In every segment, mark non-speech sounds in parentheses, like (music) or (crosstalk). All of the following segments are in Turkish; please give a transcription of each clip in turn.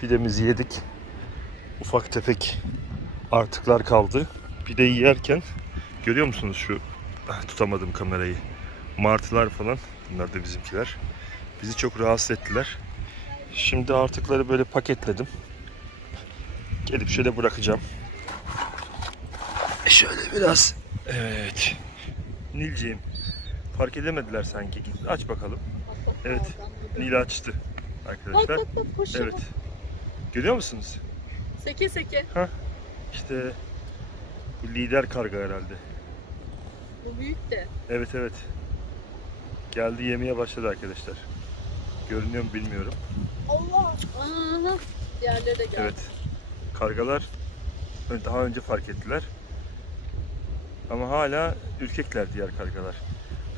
Pidemizi yedik. Ufak tefek artıklar kaldı. Pideyi yerken görüyor musunuz şu ah, tutamadım kamerayı. Martılar falan bunlar da bizimkiler. Bizi çok rahatsız ettiler. Şimdi artıkları böyle paketledim. Gelip şöyle bırakacağım. Şöyle biraz. Evet. Nilciğim. Fark edemediler sanki. Aç bakalım. Evet. Nil açtı. Arkadaşlar. Evet. Görüyor musunuz? Seke seke. İşte bu lider karga herhalde. Bu büyük de. Evet evet. Geldi yemeye başladı arkadaşlar. Görünüyor mu bilmiyorum. Allah. Aha. Diğerleri de geldi. Evet. Kargalar daha önce fark ettiler. Ama hala ürkekler diğer kargalar.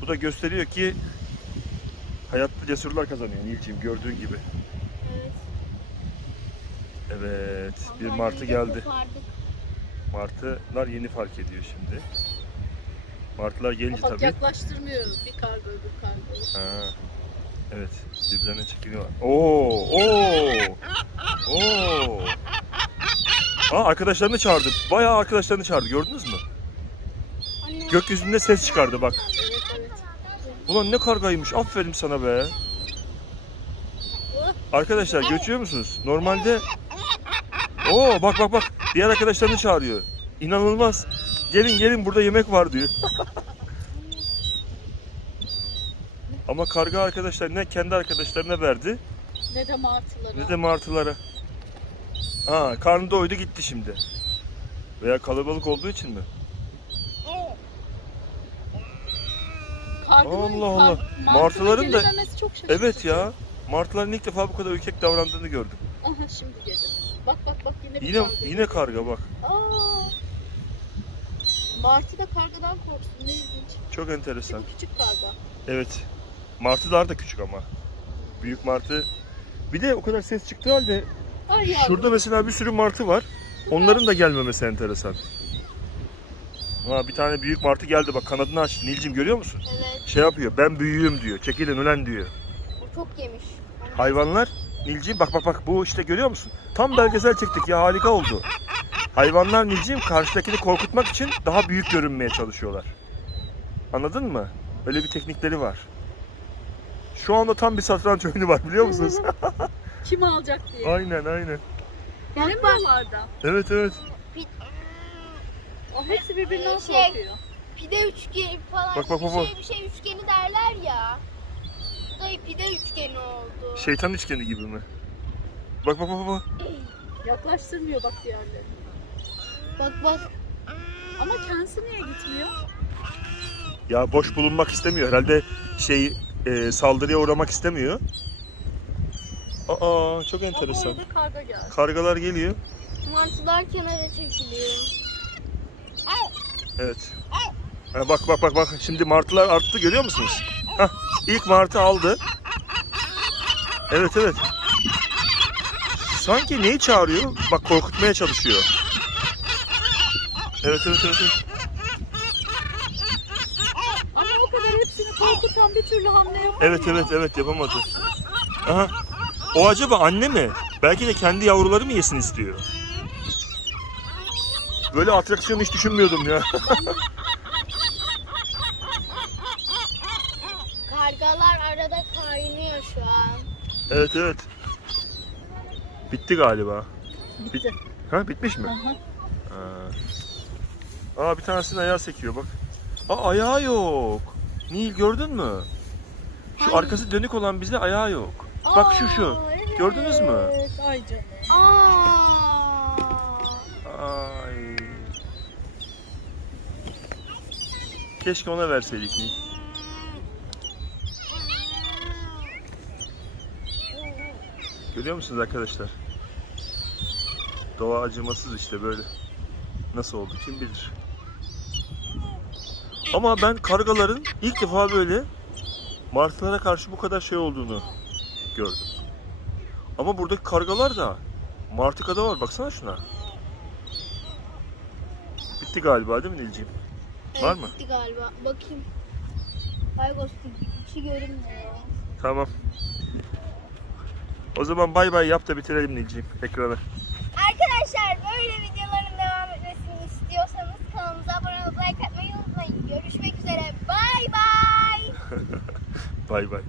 Bu da gösteriyor ki hayatta cesurlar kazanıyor Nilciğim gördüğün gibi. Evet. Evet. Bir Vallahi martı biz de geldi. Martılar yeni fark ediyor şimdi. Martılar gelince Bak tabii. yaklaştırmıyor bir karga öbür karga. Ha. Evet. Birbirlerine çekiniyorlar. Oo! Oo! Oo! Aa arkadaşlarını çağırdı. Bayağı arkadaşlarını çağırdı. Gördünüz mü? Gökyüzünde ses çıkardı bak. Evet evet. Ulan ne kargaymış. Aferin sana be. Arkadaşlar göçüyor musunuz? Normalde Oo bak bak bak. Diğer arkadaşlarını çağırıyor. İnanılmaz. Gelin gelin burada yemek var diyor. Ama karga arkadaşlar ne kendi arkadaşlarına verdi Ne de martılara. ne de martılara. Ha karnı doydu gitti şimdi. Veya kalabalık olduğu için mi? Karganın Allah Allah. kar- Martıların da- gelememesi çok şaşırtıcı. Evet ya. Martıların ilk defa bu kadar ürkek davrandığını gördüm. Aha şimdi geldi. Bak bak yine bir Yine karga. yine karga bak. Aa. Martı da kargadan korksun. Ne ilginç. Çok enteresan. bu küçük karga. Evet. Martılar da küçük ama. Büyük martı. Bir de o kadar ses çıktığı halde Ay yavrum. şurada mesela bir sürü martı var. Onların da gelmemesi enteresan. Ha bir tane büyük martı geldi bak kanadını açtı. Nilcim görüyor musun? Evet. Şey yapıyor. Ben büyüğüm diyor. Çekilin ulan diyor. O çok yemiş. Hayvanlar Nilcim bak bak bak bu işte görüyor musun? Tam belgesel çektik ya harika oldu. Hayvanlar Nilcim karşıdakini korkutmak için daha büyük görünmeye çalışıyorlar. Anladın mı? Öyle bir teknikleri var. Şu anda tam bir satranç oyunu var biliyor musunuz? (laughs) Kim alacak diye. aynen aynen. Bilemiyorlar da. Evet evet. O hepsi birbirinden Şey- korkuyor. Pide üçgeni falan. Bak, bak, bak, bir bak. şey bir şey üçgeni derler ya. Bu da pide üçgeni oldu. Şeytan üçgeni gibi mi? Bak bak bak bak. Yaklaştırmıyor bak diğerlerini. Bak bak. Ama kendisi niye gitmiyor? Ya boş bulunmak istemiyor. Herhalde şey e, saldırıya uğramak istemiyor. Aa çok enteresan. orada karga geldi. Kargalar geliyor. Martılar kenara çekiliyor. Evet. Ha, bak bak bak bak. Şimdi martılar arttı görüyor musunuz? Hah, ilk martı aldı. Evet evet. Sanki neyi çağırıyor? Bak korkutmaya çalışıyor. Evet evet evet. evet. Ama o kadar hepsini korkutan bir türlü hamle yapamıyor. Evet evet evet yapamadı. Aha. O acaba anne mi? Belki de kendi yavruları mı yesin istiyor? Böyle atraksiyon hiç düşünmüyordum ya. Kargalar arada kaynıyor şu an. Evet evet. Bitti galiba. Bitti. Ha bitmiş mi? Aha. Ha. Aa bir tanesinin ayağı sekiyor bak. Aa ayağı yok. Nil gördün mü? Şu Hangi? arkası dönük olan bizde ayağı yok. Bak şu şu. Aa, evet. Gördünüz mü? Ay canım. Aa. Ay. Keşke ona verseydik Nil. Görüyor musunuz arkadaşlar? Doğa acımasız işte böyle. Nasıl oldu kim bilir. Ama ben kargaların ilk defa böyle martılara karşı bu kadar şey olduğunu gördüm. Ama buradaki kargalar da martı kadar var. Baksana şuna. Bitti galiba değil mi Nilciğim? Var mı? Bitti galiba. Bakayım. Ay ghosting. içi görünmüyor. Tamam. O zaman bay bay yap da bitirelim Nilciğim ekranı. Arkadaşlar böyle videoların devam etmesini istiyorsanız kanalımıza abone olup like atmayı unutmayın. Görüşmek üzere. Bay bay. (laughs) Bay bay.